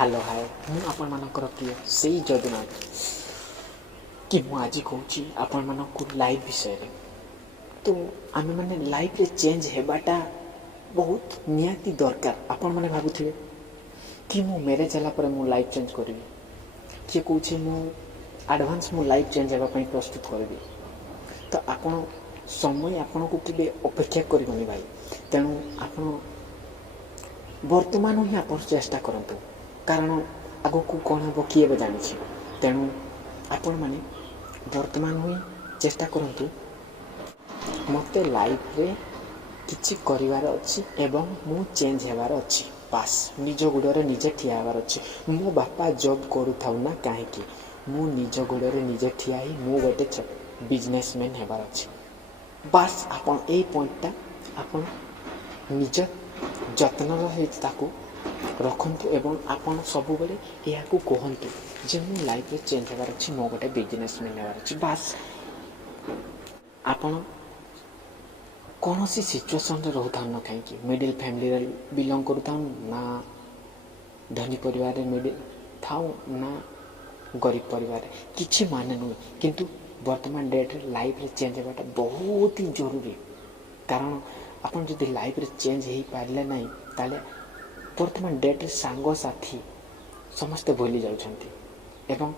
Hello hi मु आपण मानकर प्रिय से जदुनाथ कि मु आज कहूँ आपण मानक लाइफ विषय रे। तो आम मैंने लाइफ रे चेंज हेबाटा बहुत निहाती दरकार। आपण मैंने भावुथिबे कि मु मैरेज होला पर मु लाइफ चेंज करिवि, किए कहूँ मु एडवांस मु लाइफ चेंज हेबा पई प्रस्तुत करिवि। तो आपण समय आपण को केबे अपेक्षा करिवनि भाई, तेणु आपण वर्तमान ही आप चेष्टा करंतु, कारण आगो को कौन हम किए जानी। तेणु आपण मैंने वर्तमान ही चेष्टा करंतु मते लाइफ रे किछि करिवार अछि एवं मु चेंज हेबार अछि। पास निज गुड़े निजे ठिया हेबार अछि। मो बापा जॉब करू थाउ ना काहेकि मु निज गुड़े निजे ठिया ही मु गोटे बिजनेसमैन हेबार अछि। बास आपण ए पॉइंटटा आपण निज जत्न रहित ताकू रखंतु एवं आपण सब बेले या कहतु जे मो लाइफ रे चेंज हेबार अछि, मो गोटे बिजनेसमैन हेबार अछि। बास आपण कौन सी सिचुएसन रे रहता न कहीं मिडिल फैमिली रे बिलोंग करता ना धनी परिवार रे मिडिल थाउ ना गरीब परिवार रे, किछि माने नुह। किंतु वर्तमान डेट रे लाइफ रे चेंज हेबाटा बहुत ही जरूरी। कारण अपन जदि लाइफ रे चेंज हो पारे ना ताले वर्तमान डेट रे सांग साथी समस्ते भूली जाउछंती एवं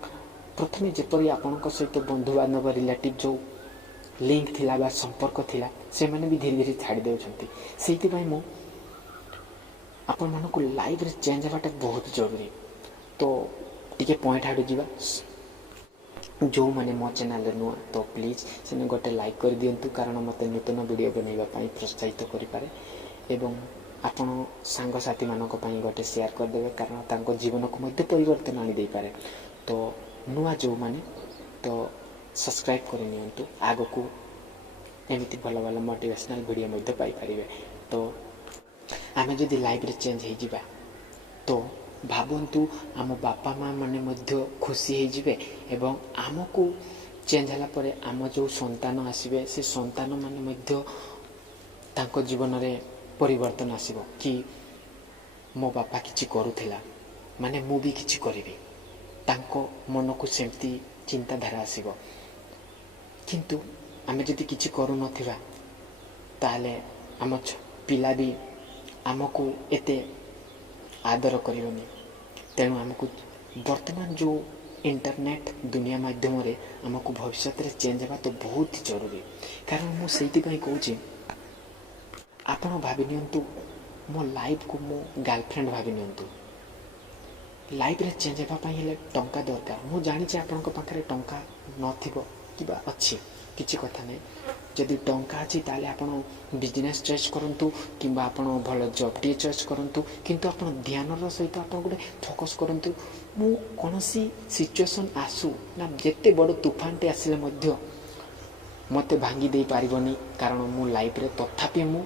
प्रथमे जेपरि आपनक सहित बंधु बांधव रिलेटिव जो लिंक थिला बा संपर्क थिला से माने भी धीरे धीरे छाड़ी देउछंती। सेति पई मु आपन मानको लाइफ रे चेंज हेबाटा बहुत जरूरी। तो टिके पॉइंट आडू जीवा। जो मैंने मो चैनल नुआ तो प्लीज से गोटे लाइक कर दिंतु, कारण मत नूतन वीडियो बनवाई प्रोत्साहित करें एवं आपण सांगसाथी मानक पई गोटे शेयर करदे, कारण तांको जीवन को मध्य परिवर्तन आनी दे पारे। तो नुआ जो माने तो सब्सक्राइब कर नियंतु, आगो को एमती भल भल मोटिवेशनल वीडियो मध्य पाई परिबे। तो आमे जदि लाइफ रे चेंज हो जिबा तो भावंतु आम बापा माँ माने मध्य खुशी हो जिबे एवं आमको चेंज होला परे आम जो संतान आसीबे से संतान माने मध्य तांको जीवन रे परिवर्तन आसीबो कि मो बापा किछि करूथिला माने मु भी किछि करिबी, तांको मन को सेमती चिंताधारा आसीबो। किंतु आमे जदि किछि करू नथिबा ताले आम पिला भी आमको एते आदर करनी। तेणु आमको वर्तमान जो इंटरनेट दुनिया माध्यम रे आमको भविष्य रे चेंज हेबा तो बहुत ही जरूरी। कारण मु सेति पई कहूची आपण भाबि नियंतु मो लाइफ को मो गर्लफ्रेंड भाबि नियंतु। लाइफ रे चेंज हेबा पई हेले टंका दरकार। मु जानि जे आपनक पाखरे टंका नथिबो किबा अछि, किछि कथा नै। जदि टंका अछि ताले आपण बिजनेस चॉइस करंतु किंबा आपण भल जॉब टी चॉइस करंतु, किंतु आपण ध्यान रो सहित आपण गुटे फोकस करंतु मु कोनोसी सिचुएशन आसु ना जेते बड़ तूफान टे आसिले मध्य मते भांगी दे पारिबनी, कारण मु लाइफ रे तथापि मु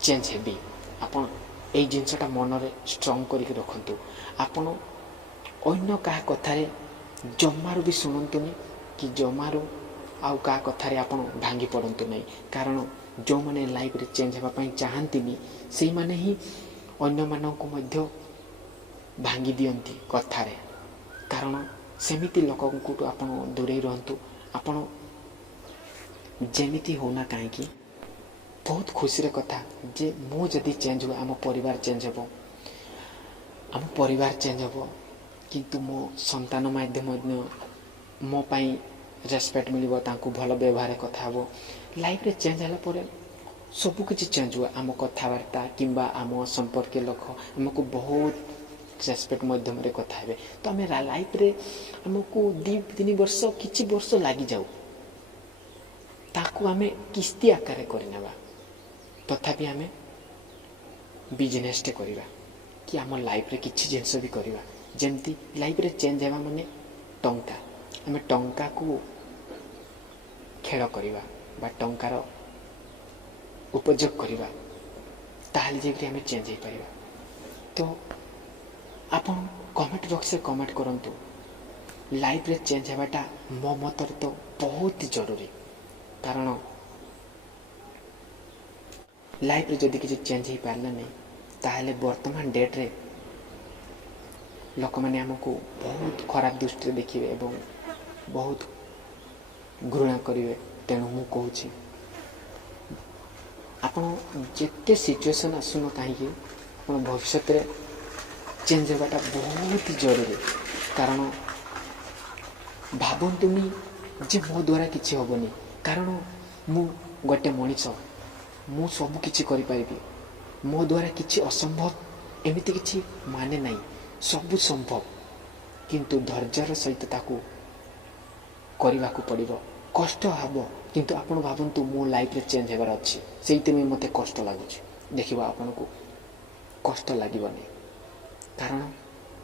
चेंज हेबी। आपण ए जिंसटा मन रे स्ट्रांग करिक रखंतु। आपण अन्य का कथा रे जमारू भी सुनंतुनी कि जमारू आउ का कथा रे आपण भांगी पड़ंतु नहीं, कारण जो माने लाइफ रे चेंज हेबा पई चाहंतिनी सेही माने ही अन्य मानन को मध्य भांगी दियंती कथा रे। कारण सेमिति लोकन को आपण दूरे रहंतु। आपण जेमिति होना काहे कि बहुत खुशी रे कथा जे मु जदि चेंज हो आम परिवार चेंज हेबो, आम परिवार चेंज हेबो, किंतु मो संतान माध्यम मो पई रेस्पेक्ट मिलिबो, तांको भल व्यवहार कथा हेबो। लाइफ रे चेंज होला परे सब किछि चेंज हुआ। आम कथबार्ता किंबा आम संपर्क लोक आमको बहुत रेस्पेक्ट माध्यम रे कथा हेबे। तो आम लाइफ रे आमको 2-3 वर्ष किछि वर्ष लागि जाऊ ताकू आमे किस्ती आकार करनेबा, तथापि आमे बिजनेस टे करिबा कि आम लाइफ रे किछि जिंस भी करिबा। जेमती लाइफ रे चेंज हेबा माने टंका, आमे टंका को खेल करिबा बा टंकार उपयोग करिबा, ताहले जेकि आमे चेंज हो पारिबा। तो आपण कमेंट बॉक्स रे कमेंट करंतु। लाइफ रे चेंज हेबाटा मो मतर तो बहुत ही जरूरी। कारण लाइफ रे जदि किछि चेंज हो पारला नहीं ताहले वर्तमान डेट रे लोक मैंने आमको बहुत खराब दृष्टि देखिए एवं बहुत घृणा करेंगे। तेणु मु कहूँ आपण जिते सिचुएसन आसुन कहीं भविष्य चेंज होगाटा बहुत जरूरी। कारण भावतुनि जे मो द्वारा किसी हेनी, कारण मु गोटे मनीष, मु सब किछि करि परिबि, मो द्वारा किछि असंभव एमिति किछि माने नहीं, सब संभव। किंतु धैर्यर सहित ताकू करने को पड़ो। कष्ट हम किंतु आपण भावतु मो लाइफ रे चेंज होबार अच्छी, से मत कष्ट लगुच। देखिए आपन को कष्ट लगे कारण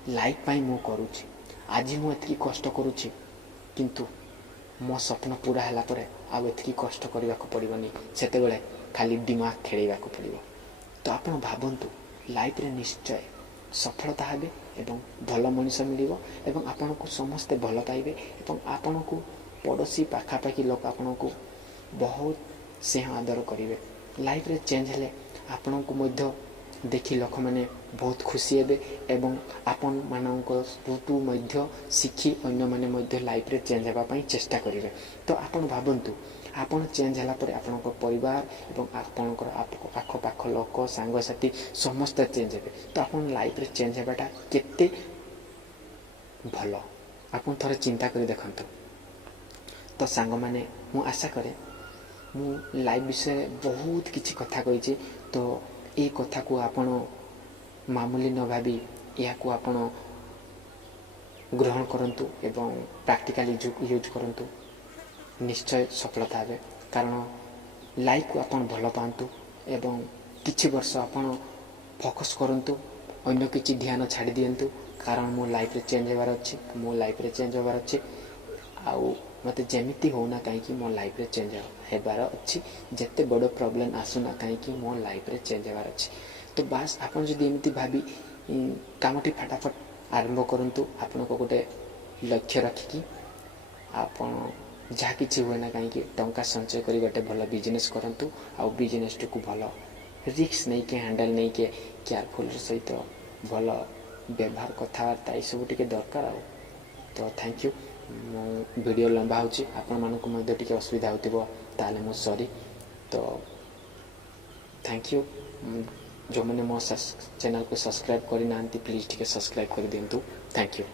लाइफ पाई मु करुछि। आज मुझे कष्ट करुछि किंतु मो स्वप्न पूरा है पर आउ एतिकी कष्ट करने को पड़ोनी, से खाली दिमाग खेलवा को पड़ो। तो आप भावतु लाइफ रे निश्चय सफलता हे एवं भल मनीष मिल एवं आपण को समस्ते भल पाइबे एवं आपण को पड़ोशी पाखापाखि लोक आपण को बहुत स्नेह आदर करेंगे। लाइफ रे चेंज हेले आपण को मध्य देखि लोक मैंने बहुत खुशी हेबे एवं आपण मानू मध्य शिखी अन्य माने मध्य लाइफ रे चेंज होगा पाई चेष्टा करेंगे। तो आपण भावतु आपण चेंज होला पर आपण परिवार एवं आपणकर आख पाख लोक सांगसाथी समस्त चेंज हेबे। तो आपण लाइफ रे चेंज होगाटा केते भल आपण थोड़े चिंता कर देखंतु। तो सांग माने मु आशा करे मु लाइफ विषय बहुत किछि कथा कहिछि। तो ये कथा को आपण मामूली न भावी या को आपण ग्रहण करंतु एवं प्रैक्टिकली यूज करंतु, निश्चय सफलता हे। कारण लाइफ को आपण भल पांतु एवं किछि वर्ष आपण फोकस करंतु, अन्य किछि ध्यान छाड़ी दियंतु। कारण मो लाइफ रे चेंज होबार अछि, मो लाइफ रे चेंज होबार अछि। आउ मते जेमिति होना कहीं मो लाइफ रे चेंज होबार अच्छी, जिते बड़ प्रॉब्लम आसुना कहीं मो लाइफ रे चेंज होबार अच्छी। तो बास आपन जदि एमती भाभी कामटी फटाफट आरंभ करंतु, आपन को गोटे लक्ष्य रखिकी आपन जहाँ किछि हुए ना कहीं टंका संचय करी गोटे भल बिजनेस करंतु। आउ बिजनेस को भल रिस्क नहीं के हैंडल नहीं के केयरफुल सहित भल व्यवहार कथबार्ता ये सब टे दरकार। आ तो थैंक यू। मो वीडियो लंबा होची, आपण मानक मध्य टिके असुविधा होतिबो ताले मो सॉरी। तो थैंक यू। जो मैंने मो चैनल को सब्सक्राइब करी नांती प्लीज टिके सब्सक्राइब कर दियंतु। Thank you.